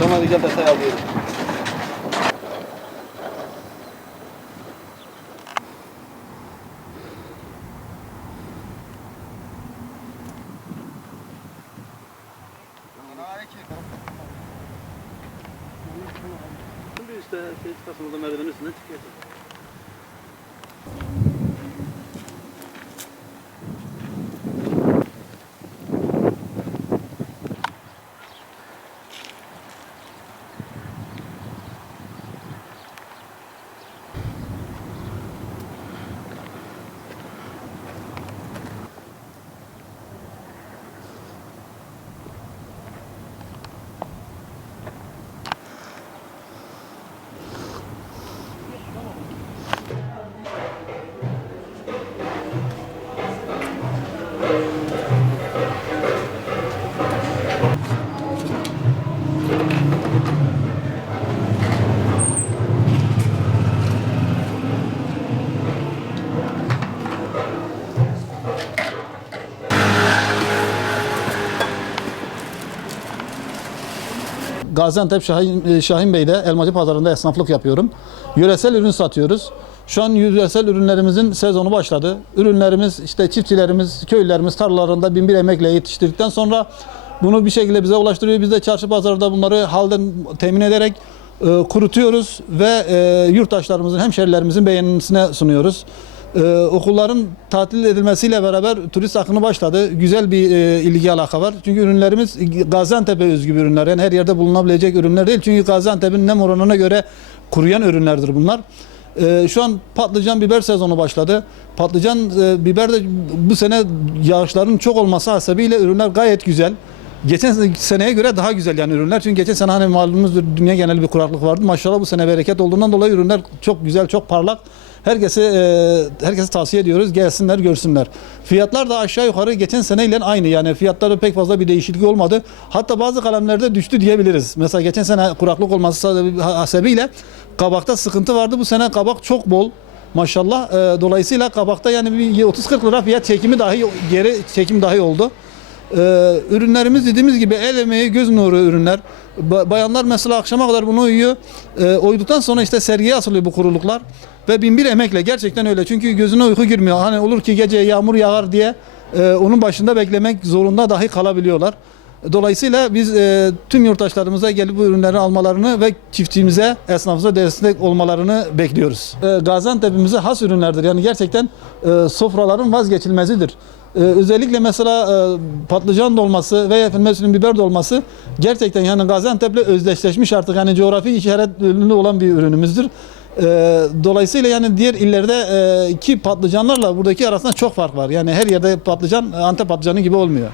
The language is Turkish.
Tamam hadi gel detay alıyorum. Şimdi işte çıkarsın orada merdivenin üstünden çıkıyorsun. Gaziantep Şahin Bey'de Elmacı Pazarı'nda esnaflık yapıyorum. Yöresel ürün satıyoruz. Şu an yöresel ürünlerimizin sezonu başladı. Ürünlerimiz işte çiftçilerimiz, köylülerimiz tarlalarında bin bir emekle yetiştirdikten sonra bunu bir şekilde bize ulaştırıyor. Biz de çarşı pazarda bunları halden temin ederek kurutuyoruz ve yurttaşlarımızın, hemşerilerimizin beğenisine sunuyoruz. Okulların tatil edilmesiyle beraber turist akını başladı. Güzel bir ilgi alaka var. Çünkü ürünlerimiz Gaziantep'e özgü ürünler. Yani her yerde bulunabilecek ürünler değil. Çünkü Gaziantep'in nem oranına göre kuruyan ürünlerdir bunlar. Şu an patlıcan biber sezonu başladı. Patlıcan biber de bu sene yağışların çok olması hasebiyle ürünler gayet güzel. Geçen seneye göre daha güzel yani ürünler. Çünkü geçen sene hani malumunuz dünya genel bir kuraklık vardı. Maşallah bu sene bereket olduğundan dolayı ürünler çok güzel, çok parlak. Herkese tavsiye ediyoruz. Gelsinler, görsünler. Fiyatlar da aşağı yukarı geçen seneyle aynı. Yani fiyatlarda pek fazla bir değişiklik olmadı. Hatta bazı kalemlerde düştü diyebiliriz. Mesela geçen sene kuraklık olması hasebiyle kabakta sıkıntı vardı. Bu sene kabak çok bol. Maşallah. Dolayısıyla kabakta yani bir 30-40 lira fiyat çekimi dahi geri çekim dahi oldu. Ürünlerimiz dediğimiz gibi el emeği, göz nuru ürünler. Bayanlar mesela akşama kadar bunu uyuyor. Uyuduktan sonra işte sergiye asılıyor bu kuruluklar. Ve bin bir emekle gerçekten öyle. Çünkü gözüne uyku girmiyor. Hani olur ki gece yağmur yağar diye onun başında beklemek zorunda dahi kalabiliyorlar. Dolayısıyla biz tüm yurttaşlarımıza gelip bu ürünleri almalarını ve çiftçimize, esnafımıza destek olmalarını bekliyoruz. Gaziantep'imize has ürünlerdir. Yani gerçekten sofraların vazgeçilmezidir. Özellikle mesela patlıcan dolması veya biber dolması gerçekten yani Gaziantep'le özdeşleşmiş artık yani coğrafi işaretli olan bir ürünümüzdür. Dolayısıyla yani diğer illerde ki patlıcanlarla buradaki arasında çok fark var. Yani her yerde patlıcan Antep patlıcanı gibi olmuyor.